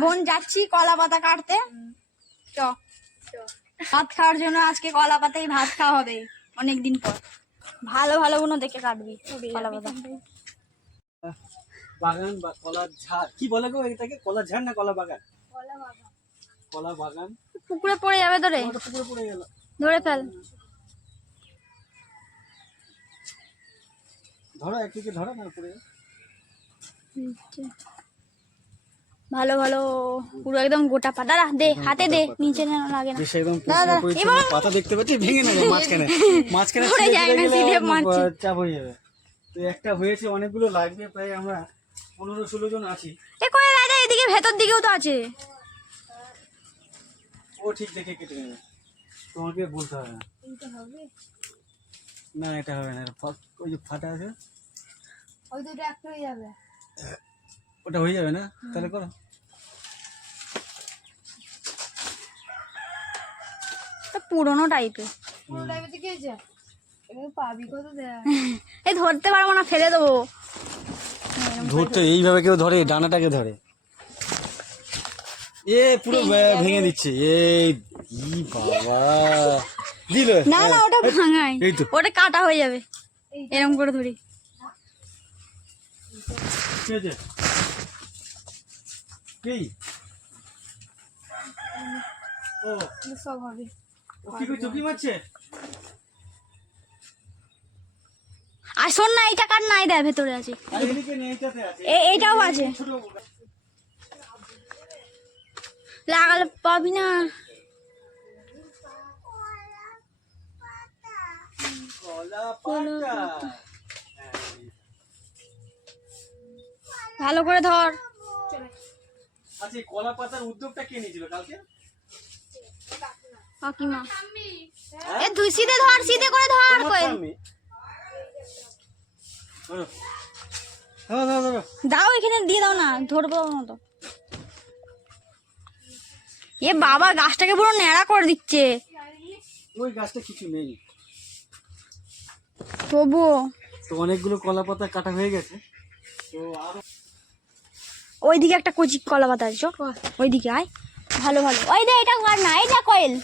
বোন যাচ্ছি কলা পাতা কাটতে। চ। ভাত খাওয়ার জন্য আজকে কলা পাতায় ভাত খাওয়া হবে অনেকদিন পর। ভালো ভালো গুলো দেখে কাটবি কলা পাতা। বাগান বা কলার ঝাড়। কি বলে গো এটাকে? কলার ঝাড় না কলা বাগান? কলা বাগান। পুকুরে পড়ে যাবে ধরে। পুকুরে পড়ে গেল। ধরে ফেল। ধরো একদিকে ধরো না গেলো। ভালো ভালো। পুরো একদম গোটা পাতা দে হাতে দে নিচে যেন লাগে না। একদম পাতা দেখতে পাচ্ছি ভেঙে নেবে মাঝখানে। মাঝখানে পড়ে যায় না, সিধে মারছে। চাপ হয়ে যাবে। তো একটা হয়েছে অনেকগুলো লাগবে প্রায় আমরা পনেরো ষোলো জন আছি। এ করে রাজা এদিকে ভেতর দিকেও তো আছে। ও ঠিক দেখে কেটে নেবে। তোমাকে বলতে হবে না। না এটা হবে না ওই যে ফাটা আছে। ওই দুটো একটা হয়ে যাবে। ওটা হয়ে যাবে না? তাহলে করো। পুরোনো টাইপের পাবি কত দেয় এই ধরতে পারব না ফেলে দেবো। ধরতে এইভাবে কেউ ধরে ডানাটাকে ধরে। এ পুরো ভেঙে দিচ্ছে। এই বাবা। দিল। না না ওটা ভাঙাই এই তো। ওটা কাটা হয়ে যাবে। এরকম করে ধরি। কি ও সব হবে। আর শোন না এইটা কাট না এটা ভেতরে আছে। নেই আছে। এ- এইটাও আছে। লাগালে পাবি না। ভালো করে ধর। আচ্ছা কলা পাতার উদ্যোগটা কে নিয়েছিল কালকে? কাকিমা। এ তুই সিধে ধর সিধে করে ধর কই। দাও এখানে দিয়ে দাও না ধরবো না তো এ বাবা গাছটাকে পুরো ন্যাড়া করে দিচ্ছে। ওই গাছটা কিছু নেই। তবুও। তো অনেকগুলো কলা পাতা কাটা হয়ে গেছে। তো আরও ওইদিকে একটা কচি কলা পাতা আছে। ওইদিকে আয়। ভালো ভালো। ওই দে এটা কাট না এইটা কয়েল।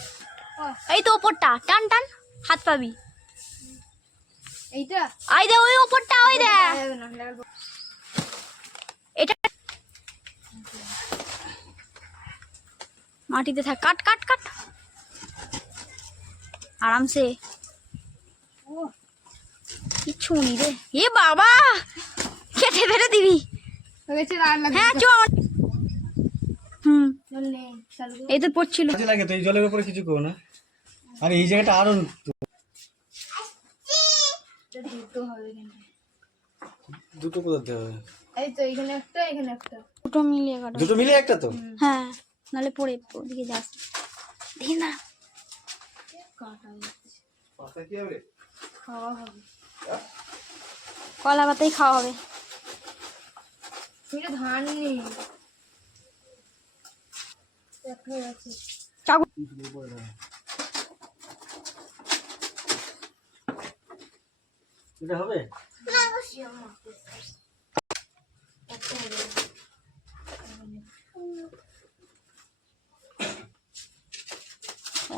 এই তো ওপরটা টান টান হাত পাবি। এইটা? আই দে ওই ওপরটা ওই দে। না। এটা মাটিতে থাক কাট কাট কাট। আরামসে। কি ছুনি রে। এ বাবা কেটে ফেটে দিবি। হয়ে হ্যাঁ চ হুম। নে এই তো পড়ছিল। লাগে তো এই জলের উপরে কিছু করো না। আর এই জায়গাটা আরও দুটো হবে দুটো কোথাতে হবে এই তো এখানে একটা এখানে একটা। দুটো মিলিয়ে কাটো। দুটো মিলে একটা তো? হ্যাঁ নাহলে পড়ে ওদিকে যাস। কাটা। পাতা কি হবে? খাওয়া হবে। কলা পাতাই খাওয়া হবে। এটা ধান নেই। একটা আছে চাকু এটা হবে?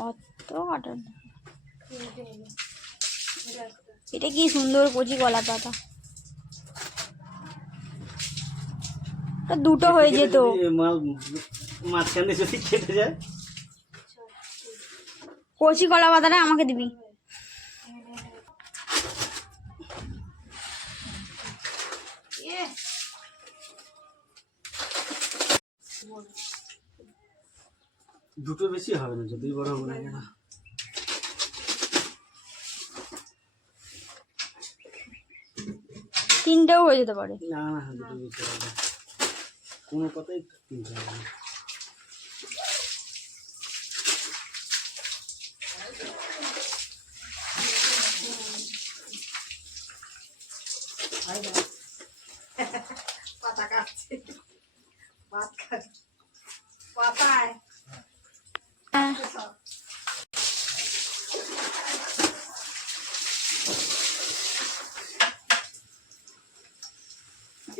অত কাটার এটা কি সুন্দর কচি কলা পাতা তা দুটো হয়ে যেত। মাঝখানে যদি কেটে যায়? কচি কলা পাতাটা আমাকে দিবি। দুটো বেশি হবে না যতই বড় হবে না তিনটেও হয়ে যেতে পারে। না না দুটো বেশি হবে কোনো কথাই কিনতে হবে না। হ্যাঁ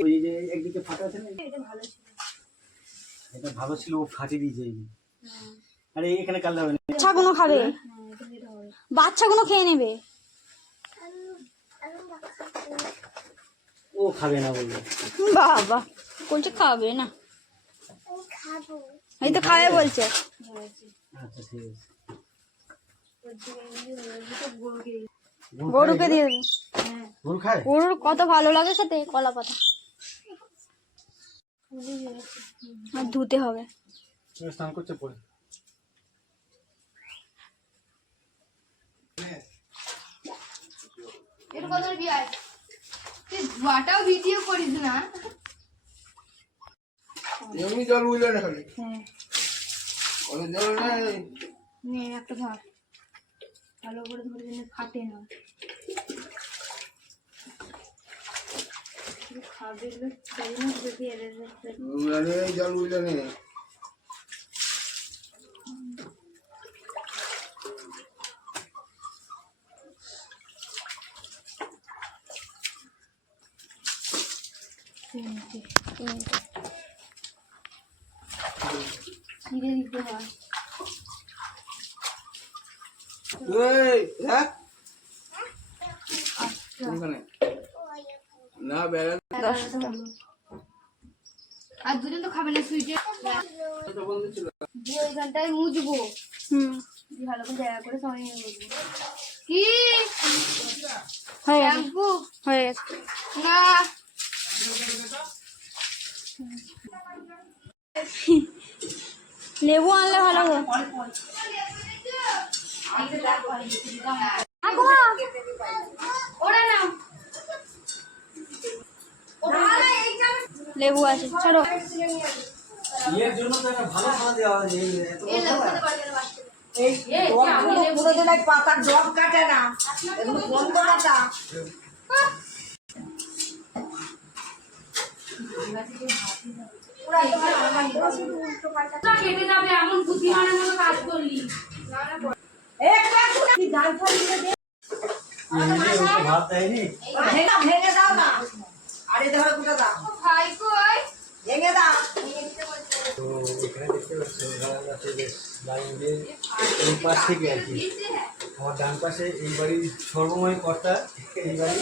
ওই যে একদিকে ফাটা আছে না? এটা ভালো ছিল। ও ফাটিয়ে দিয়েছে এই আরে এখানে হবে না। বাচ্চাগুলো খাবে? হ্যাঁ এটা বাচ্চাগুলো খেয়ে নেবে? ও খাবে না বলল। বাবা বলছে খাবে না। এই তো খাবে বলছে। আচ্ছা ঠিক আছে। গরুকে। দিয়ে দেবে হ্যাঁ গরু খায়? গরুর কত ভালো লাগে খেতে? কলা পাতা আর ধুতে হবে। স্নান করছে পরে ধোয়াটাও ভিডিও করিস না? এমনি জল না খালি? হ্যাঁ। অনেক জল নেই। একটা ধর। ভালো করে ধরে ফাটে না শুধু খাবে না তাই না যদি এর বুঝলে নেই জল বুঝলে নেই তিনটে তিনটে ছিঁড়ে দিতে হয় এই দেখ কোনখানে? দশটা। আর দুজন তো খাবে না সুইটে। ওইখানটায় মুজবো হুম। ভালো করে জায়গা করে নিয়ে মুজবো কি? হয়ে শ্যাম্পু? হয়ে গেছে। না। লেবু আনলে ভালো হবে লেবু আছে ছাড়ো। ইয়ের জন্য তো একটা ভালো খাওয়া দেওয়া হয় এই এত বড় খাবার। পাতার জব কাটে না। বন্ধ কাটা কেটে যাবে এমন বুদ্ধিমানের মতো কাজ করলি ভাত দেয়নি? ভেঙে দাও না। আরে ধরে কুটে দাও ভাই কই ভেঙে দাও তো এখানে দেখতে পাচ্ছেন গাছ আছে বেশ লাইন দিয়ে এই পাশ থেকে আর কি। আমার ডান পাশে এই বাড়ির সর্বময় কর্তা এই বাড়ি,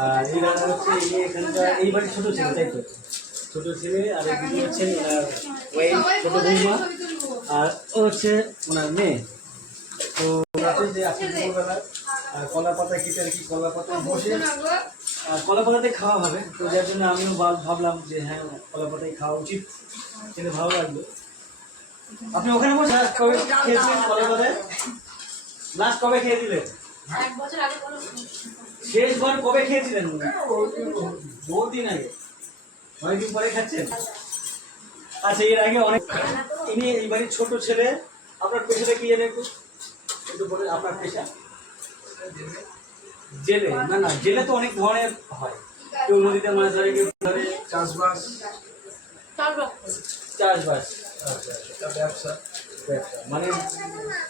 আর এই দাদা হচ্ছে এই এখানকার, এই বাড়ির ছোট ছেলে, তাই তো? ছোট ছেলে, আর দিদি হচ্ছেন ওই ছোট বৌমা, আর ও হচ্ছে ওনার মেয়ে। তো রাতে যে আজকে দুপুরবেলা কলা পাতা কেটে আর কি কলা পাতা বসে কলা পাতাতে খাওয়া হবে। তো যার জন্য আমিও ভাব- ভাবলাম যে হ্যাঁ কলা পাতাই খাওয়া উচিত খেতে ভালো লাগবে। আপনি ওখানে বসে কবে খেয়েছিলেন কলা পাতায় লাস্ট কবে খেয়েছিলেন? শেষবার কবে খেয়েছিলেন? বহুদিন আগে। অনেকদিন পরে খাচ্ছেন? আচ্ছা এর আগে অনেক ইনি এই বাড়ির ছোট ছেলে। আপনার পেশাটা কি জানেন একটু? একটু বলে আপনার পেশা? জেলে না না জেলে তো অনেক ধরনের হয়। কেউ নদীতে মাছ ধরে কেউ ধরে। চাষবাস। চাষবাস। আচ্ছা ব্যবসা ব্যবসা। মানে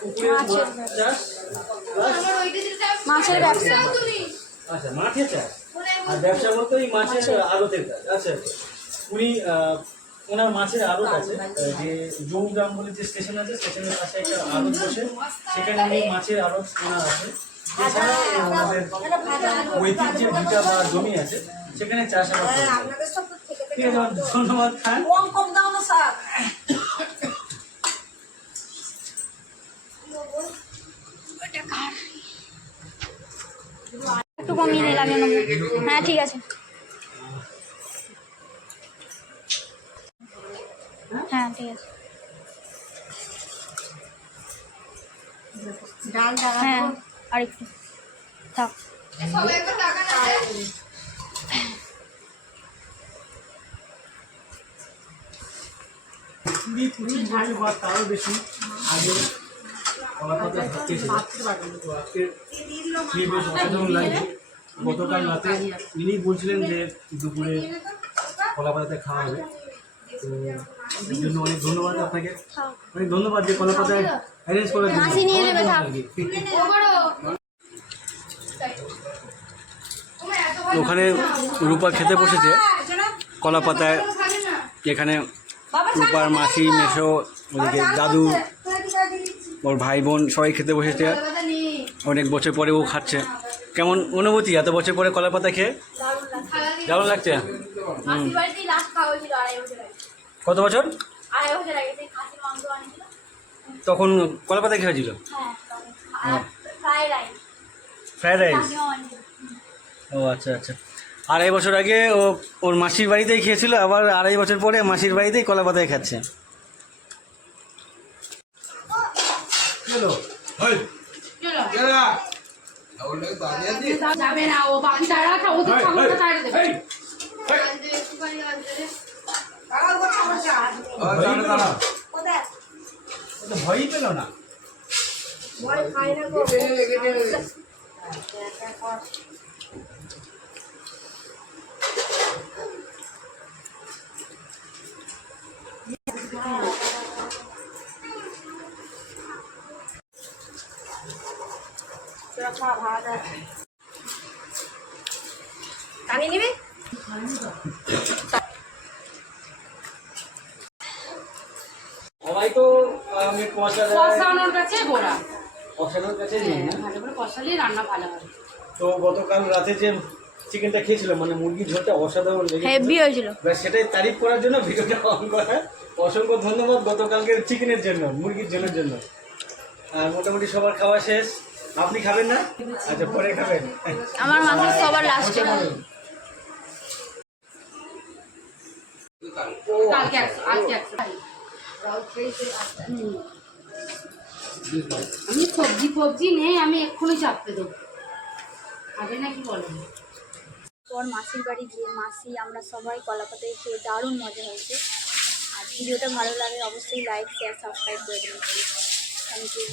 পুকুরে মাছ চাষ মাছের ব্যবসা। আচ্ছা মাঠে চাষ? আর ব্যবসা বলতে ওই মাছের আড়তের কাজ। আচ্ছা আচ্ছা। উনি আহ, ওনার মাছের আড়ত আছে। যে জৌগ্রাম বলে যে স্টেশন আছে স্টেশনের পাশে একটা আড়ত বসে। সেখানে উনি মাছের আড়ত ওনার আছে। এছাড়া ওনাদের ঐতিহ্যের ভিটা বা জমি আছে সেখানে চাষাবাদ করে থাকে। আপনাদের সব তো থেকে ঠিক আছে ধন্যবাদ খান। কম কম দাও না স্যার। একটু কমিয়ে নিলাম হ্যাঁ ঠিক আছে। হ্যাঁ ঠিক আছে। ডাল ডাল হ্যাঁ। আর একটু থাক। বেশি আগে গতকাল রাতে ইনি বলছিলেন যে দুপুরে কলা পাতাতে খাওয়া হবে। তো এর জন্য অনেক ধন্যবাদ আপনাকে। অনেক ধন্যবাদ যে অ্যারেঞ্জ করার জন্য ওখানে রূপা খেতে বসেছে। কলা পাতায় এখানে রূপার মাসি মেশো ওদিকে দাদু ওর ভাই বোন সবাই খেতে বসেছে। অনেক বছর পরে ও খাচ্ছে। কেমন অনুভূতি এত বছর পরে কলা পাতা খেয়ে? কেমন লাগছে। মাসির হয়েছিল কত বছর? আড়াই বছর আগে সেই খাসির মাংস আনিছিল তখন কলা পাতা খেয়েছিল? হ্যাঁ ফ্রাইড রাইস। ও আচ্ছা আচ্ছা। আড়াই বছর আগে ও ওর মাসির বাড়িতেই খেয়েছিল আবার আড়াই বছর পরে মাসির বাড়িতেই কলা পাতায় খাচ্ছে। যাবে না ও ছাড়ে দেবে। ভয়ই পেল না কেটে কেটে টানিয়ে নিবি সবাই তো আমি পয়সা কষানোর কাছে গোড়া পয়সানোর কাছে নেই ভালো করে কষালে রান্না ভালো হয় তো গতকাল রাতে যে চিকেনটা খেয়েছিলাম মানে মুরগির ঝোলটা অসাধারণ লেগেছে হেভি হয়েছিল। ব্যাস সেটাই তারিফ করার জন্য ভিডিওটা অন করা। অসংখ্য ধন্যবাদ গতকালকের চিকেনের জন্য মুরগির ঝোলের জন্য। আর মোটামুটি সবার খাওয়া শেষ। আপনি খাবেন না? আচ্ছা পরে খাবেন। আমার মাথার সবার লাস্টে কালকে আজকে হুম। আমি সবজি ফবজি নেই, আমি এক্ষুনি চাপতে দেবো। খাবে নাকি বলো? পর মাসির বাড়ি গিয়ে মাসি, আমরা সবাই কলাপাতায় খেয়ে দারুণ মজা হয়েছে। আর ভিডিওটা ভালো লাগে অবশ্যই লাইক শেয়ার সাবস্ক্রাইব করে দেবেন। Thank you